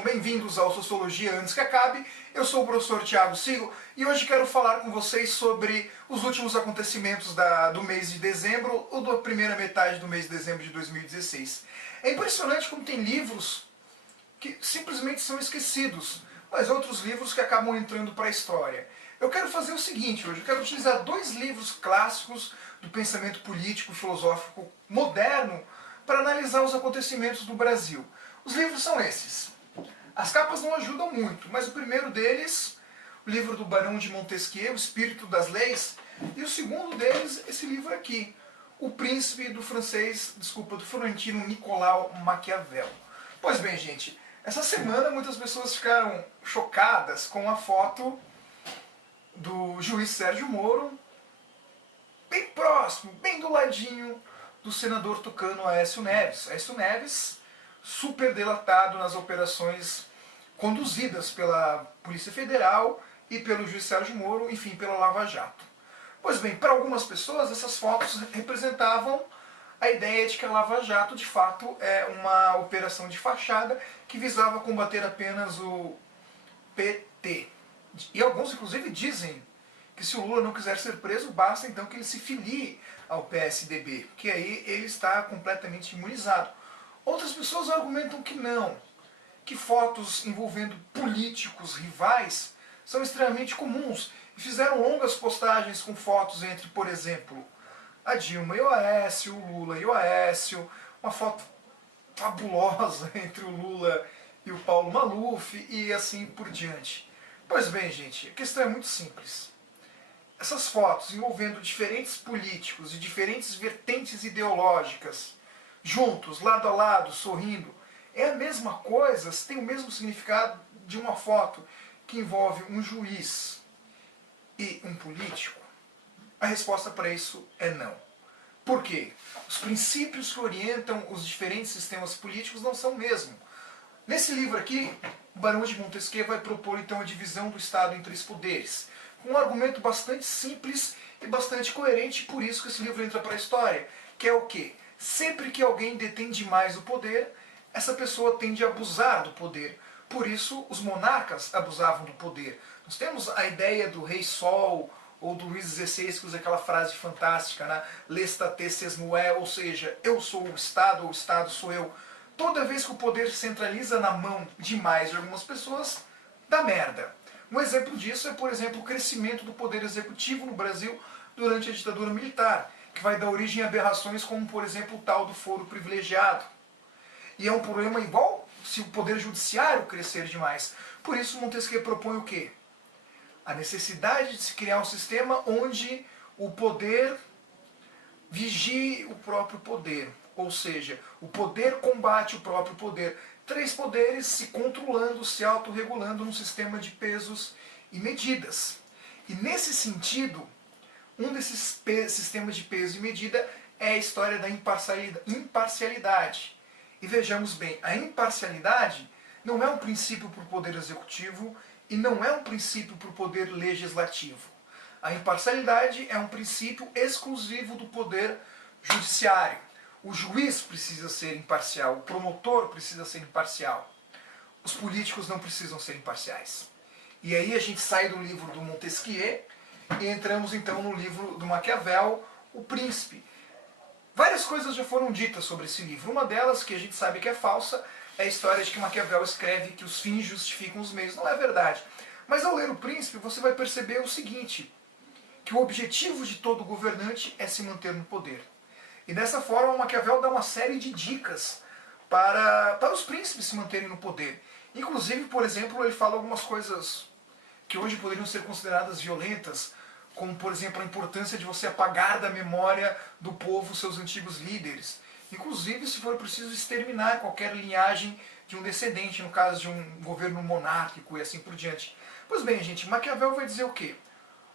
sejam bem-vindos ao Sociologia Antes que Acabe. Eu sou o professor Thiago Sigo e hoje quero falar com vocês sobre os últimos acontecimentos do mês de dezembro ou da primeira metade do mês de dezembro de 2016. É impressionante como tem livros que simplesmente são esquecidos, mas outros livros que acabam entrando para a história. Eu quero fazer o seguinte hoje, eu quero utilizar dois livros clássicos do pensamento político e filosófico moderno para analisar os acontecimentos do Brasil. Os livros são esses. As capas não ajudam muito, mas o primeiro deles, o livro do Barão de Montesquieu, O Espírito das Leis, e o segundo deles, esse livro aqui, O Príncipe do Florentino Nicolau Maquiavel. Pois bem, gente, essa semana muitas pessoas ficaram chocadas com a foto do juiz Sérgio Moro, bem próximo, bem do ladinho do senador tucano Aécio Neves. Aécio Neves, super delatado nas operações conduzidas pela Polícia Federal e pelo juiz Sérgio Moro, enfim, pela Lava Jato. Pois bem, para algumas pessoas essas fotos representavam a ideia de que a Lava Jato de fato é uma operação de fachada que visava combater apenas o PT. E alguns inclusive dizem que se o Lula não quiser ser preso, basta então que ele se filie ao PSDB, que aí ele está completamente imunizado. Outras pessoas argumentam que não, que fotos envolvendo políticos rivais são extremamente comuns e fizeram longas postagens com fotos entre, por exemplo, a Dilma e o Aécio, o Lula e o Aécio, uma foto fabulosa entre o Lula e o Paulo Maluf e assim por diante. Pois bem, gente, a questão é muito simples. Essas fotos envolvendo diferentes políticos e diferentes vertentes ideológicas, juntos, lado a lado, sorrindo, é a mesma coisa, tem o mesmo significado de uma foto que envolve um juiz e um político? A resposta para isso é não. Por quê? Os princípios que orientam os diferentes sistemas políticos não são o mesmo. Nesse livro aqui, o Barão de Montesquieu vai propor então a divisão do Estado em três poderes, com um argumento bastante simples e bastante coerente, por isso que esse livro entra para a história, que é o quê? Sempre que alguém detém demais o poder, essa pessoa tende a abusar do poder. Por isso, os monarcas abusavam do poder. Nós temos a ideia do Rei Sol, ou do Luís XVI, que usa aquela frase fantástica, né? Lestate ses muer, ou seja, eu sou o Estado, ou o Estado sou eu. Toda vez que o poder se centraliza na mão demais de algumas pessoas, dá merda. Um exemplo disso é, por exemplo, o crescimento do poder executivo no Brasil durante a ditadura militar, que vai dar origem a aberrações como, por exemplo, o tal do foro privilegiado. E é um problema igual se o poder judiciário crescer demais. Por isso Montesquieu propõe o quê? A necessidade de se criar um sistema onde o poder vigie o próprio poder. Ou seja, o poder combate o próprio poder. Três poderes se controlando, se autorregulando num sistema de pesos e medidas. E nesse sentido, um desses sistemas de peso e medida é a história da imparcialidade. E vejamos bem, a imparcialidade não é um princípio para o poder executivo e não é um princípio para o poder legislativo. A imparcialidade é um princípio exclusivo do poder judiciário. O juiz precisa ser imparcial, o promotor precisa ser imparcial. Os políticos não precisam ser imparciais. E aí a gente sai do livro do Montesquieu e entramos então no livro do Maquiavel, O Príncipe. Várias coisas já foram ditas sobre esse livro. Uma delas, que a gente sabe que é falsa, é a história de que Maquiavel escreve que os fins justificam os meios. Não é verdade. Mas ao ler O Príncipe, você vai perceber o seguinte, que o objetivo de todo governante é se manter no poder. E dessa forma, Maquiavel dá uma série de dicas para os príncipes se manterem no poder. Inclusive, por exemplo, ele fala algumas coisas que hoje poderiam ser consideradas violentas, como, por exemplo, a importância de você apagar da memória do povo seus antigos líderes. Inclusive, se for preciso, exterminar qualquer linhagem de um descendente, no caso de um governo monárquico e assim por diante. Pois bem, gente, Maquiavel vai dizer o quê?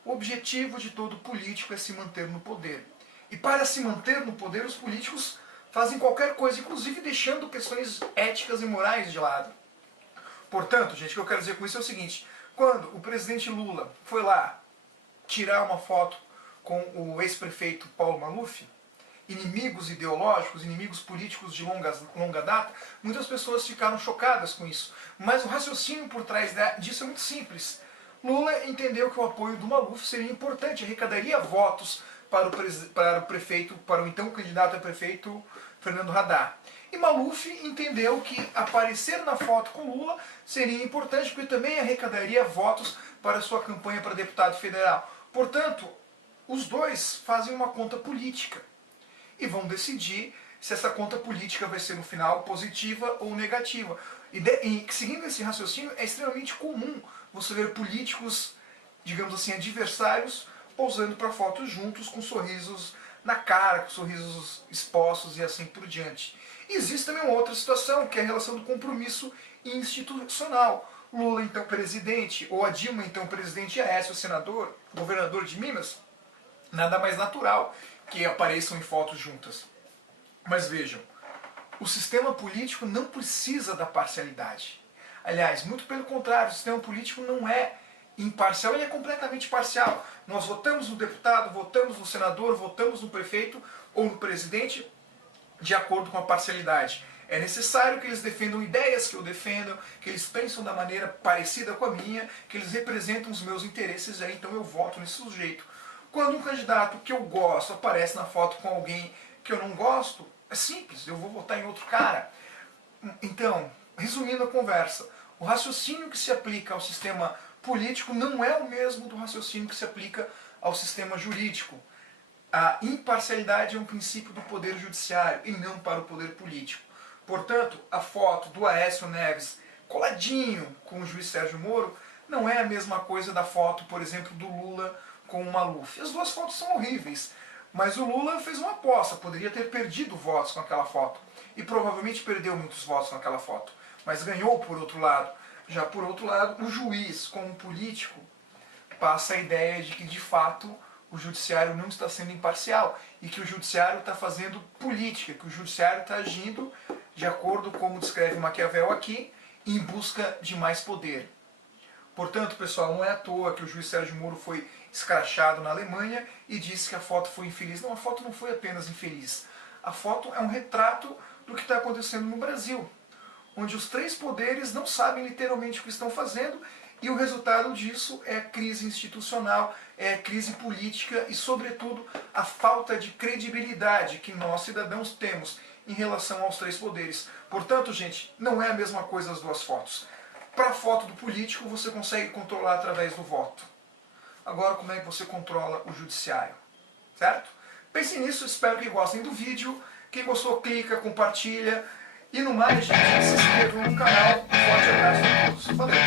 O objetivo de todo político é se manter no poder. E para se manter no poder, os políticos fazem qualquer coisa, inclusive deixando questões éticas e morais de lado. Portanto, gente, o que eu quero dizer com isso é o seguinte, quando o presidente Lula foi lá tirar uma foto com o ex-prefeito Paulo Maluf, inimigos ideológicos, inimigos políticos de longa data, muitas pessoas ficaram chocadas com isso. Mas o raciocínio por trás disso é muito simples. Lula entendeu que o apoio do Maluf seria importante, arrecadaria votos para o prefeito, para o então candidato a prefeito Fernando Haddad. E Maluf entendeu que aparecer na foto com Lula seria importante, porque também arrecadaria votos para sua campanha para deputado federal. Portanto, os dois fazem uma conta política e vão decidir se essa conta política vai ser no final positiva ou negativa. E seguindo esse raciocínio, é extremamente comum você ver políticos, digamos assim, adversários, pousando para fotos juntos, com sorrisos na cara, com sorrisos expostos e assim por diante. E existe também uma outra situação, que é a relação do compromisso institucional. Lula, então presidente, ou a Dilma, então presidente, e Aécio, senador, governador de Minas, nada mais natural que apareçam em fotos juntas. Mas vejam, o sistema político não precisa da parcialidade. Aliás, muito pelo contrário, o sistema político não é imparcial, ele é completamente parcial. Nós votamos no deputado, votamos no senador, votamos no prefeito ou no presidente de acordo com a parcialidade. É necessário que eles defendam ideias que eu defendo, que eles pensam da maneira parecida com a minha, que eles representam os meus interesses, então eu voto nesse sujeito. Quando um candidato que eu gosto aparece na foto com alguém que eu não gosto, é simples, eu vou votar em outro cara. Então, resumindo a conversa, o raciocínio que se aplica ao sistema político não é o mesmo do raciocínio que se aplica ao sistema jurídico. A imparcialidade é um princípio do poder judiciário e não para o poder político. Portanto, a foto do Aécio Neves coladinho com o juiz Sérgio Moro não é a mesma coisa da foto, por exemplo, do Lula com o Maluf. As duas fotos são horríveis, mas o Lula fez uma aposta, poderia ter perdido votos com aquela foto. E provavelmente perdeu muitos votos com aquela foto, mas ganhou por outro lado. Já por outro lado, o juiz, como político, passa a ideia de que, de fato, o judiciário não está sendo imparcial e que o judiciário está fazendo política, que o judiciário está agindo de acordo com como descreve Maquiavel aqui, em busca de mais poder. Portanto, pessoal, não é à toa que o juiz Sérgio Moro foi escrachado na Alemanha e disse que a foto foi infeliz. Não, a foto não foi apenas infeliz. A foto é um retrato do que está acontecendo no Brasil, onde os três poderes não sabem literalmente o que estão fazendo e o resultado disso é a crise institucional, é a crise política e, sobretudo, a falta de credibilidade que nós, cidadãos, temos em relação aos três poderes. Portanto, gente, não é a mesma coisa as duas fotos. Para a foto do político, você consegue controlar através do voto. Agora, como é que você controla o judiciário? Certo? Pense nisso, espero que gostem do vídeo. Quem gostou, clica, compartilha. E no mais, gente, se inscrevam no canal. Um forte abraço a todos. Valeu!